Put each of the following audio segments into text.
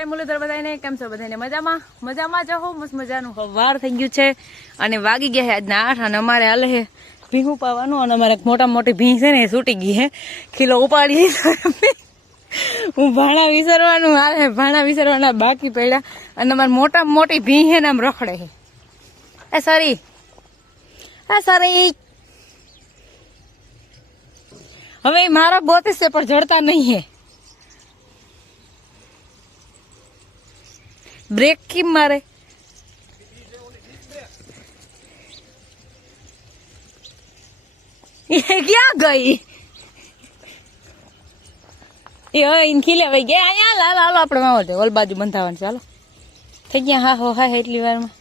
જય મુરલીધર બધાને, કેમ છો બધાને? મજામાં જ હો. મસ્ત મજાનું વાર થઈ ગયું છે અને વાગી ગયા છે આજના 8 અને અમારે હાલે છે ભીંગ ઉપાડવાનું અને અમારે મોટા મોટી ભીંગ છે ને એ છૂટી ગઈ છે. કિલો ઉપાડી હું ભાણા વિસરવાનું હાલે, ભાણા વિસરવાના બાકી પડ્યા અને અમારે મોટા મોટી ભીંગ છે ને આમ રખડે છે. એ સરી હવે મારા 32 છે પણ જડતા નહીં હે. બ્રેક કેમ મારે? ક્યાં ગઈ? એ હવે ખીલે ભાઈ ગયા અહીંયા. હાલો આપણે માં ઓલ બાજુ બંધાવાનું. ચાલો થઈ ગયા. હા હો હા એટલી વારમાં.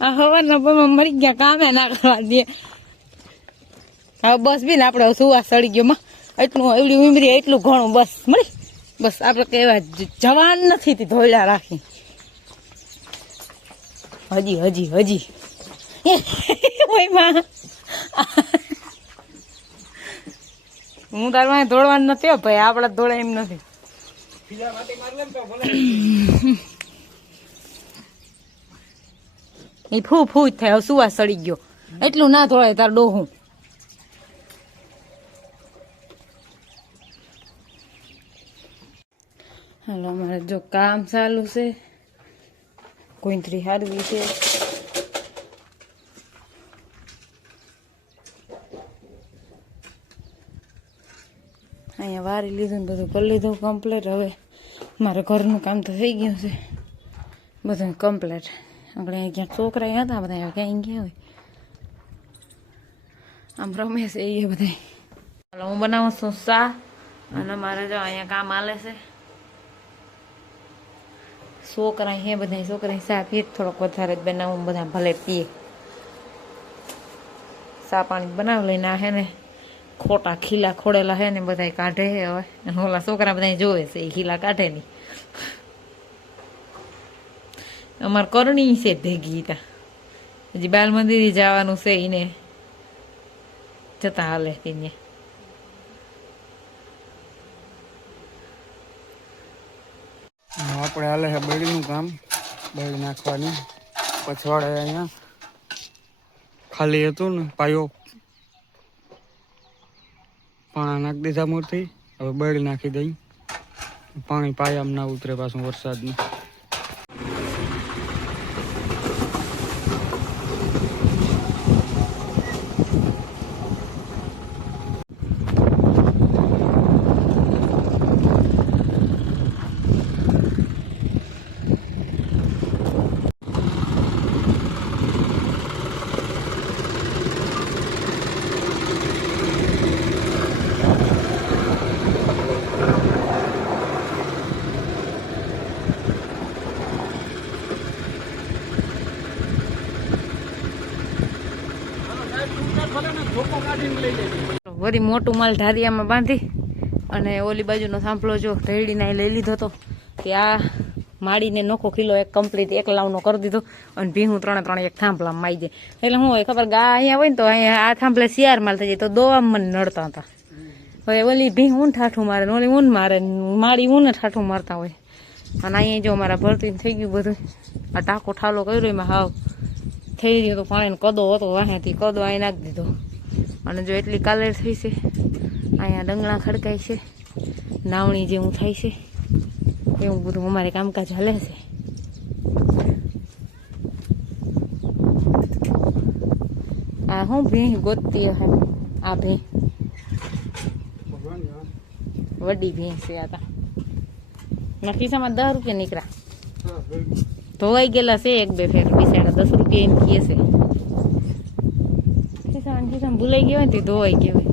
આ હવાના મરી ગયા, કામે ના કરવા દે. હવે બસ બી ને આપડે સુવા સડી ગયો માં એટલું એવડી ઉમરી એટલું ઘણું બસ મળી. બસ આપડે કેવા જવાન નથી તી ધોળા રાખી. હજી હું તાર માં દોડવાનું નથી ભાઈ, આપડે દોડે એમ નથી. એ ફૂ જ થાય. સુવા સડી ગયો એટલું ના ધોળાય તાર ડોહું. હાલો અમારે જો કામ ચાલુ છે, કોઈન્દ્રી હારવી છે. અહીંયા વારી લીધું ને બધું કરી લીધું કમ્પ્લીટ. હવે મારે ઘરનું કામ તો થઈ ગયું છે બધું કમ્પ્લીટ. આગળ અહીંયા ક્યાંક છોકરા હતા બધા ક્યાંય ગયા હોય, આમ રમે છે એ બધા. હાલો હું બનાવું છું ચા અને મારે જો અહીંયા કામ હાલે છે. છોકરા હે બધા, છોકરા ચા પીએ થોડોક વધારે જ બનાવું, બધા ભલે પીએ. ચા પાણી બનાવી લઈને હે ને ખોટા ખીલા ખોડેલા હે ને બધા કાઢે હે હવે. ઓલા છોકરા બધા જોવે છે એ ખીલા કાઢે નહીં. અમારે કરણી છે ભેગી તા હજી બાલ મંદિર જવાનું છે એને જતા હાલે ત્યાં. આપણે હાલે છે બળીનું કામ, બળી નાખવાની. પછવાડે અહીંયા ખાલી હતું ને પાયો પાણા નાખી દીધા મૂર્તિ. હવે બળી નાખી દઈ. પાણી પાયામાં ના ઉતરે પાછું વરસાદનું. વળી મોટું માલ ધારિયામાં બાંધી અને ઓલી બાજુનો સાંભળો જો ઢેડીને લઈ લીધો હતો કે આ માડીને નોખો કિલો એક કમ્પ્લીટ એક લાવનો કરી દીધો અને ભીહું 3 એક થાંભલામાં માઈ જાય. એટલે હું હોય ખબર ગા અહીંયા હોય ને તો અહીંયા આ થાંભલે શિયાર માલ થઈ જાય તો દોવામાં મને નડતા હતા. હવે ઓલી ભીહ ઊન ઠાઠું મારે ને ઓલી ઊન મારે, માડી ઊન ઠાઠું મારતા હોય. અને અહીંયા જો મારા ભરતી થઈ ગયું બધું. આ ટાંકો ઠાલો કર્યો એમાં હાવ થઈ ગયો તો પાણીનો કદો હતો વાહેથી કદો અહીં નાખી દીધો. અને જો એટલી કાલેર થઈ છે, અહીંયા ડંગણા ખડકાય છે, નાવણી જેવું થાય છે, એવું બધું અમારે કામકાજ હાલે છે. આ હું ભીં ગોતતી હે, આ ભીં વડી ભીં છે. આ તા ખિસ્સામાં 10 રૂપિયા નીકળ્યા, ધોવાઈ ગયેલા છે 1-2 ફેર. બિસાડા 10 રૂપિયા એમ કહે છે. ખિસ્સામાં ભૂલાઈ ગયો હોય ને ધોવાઈ ગયો હોય.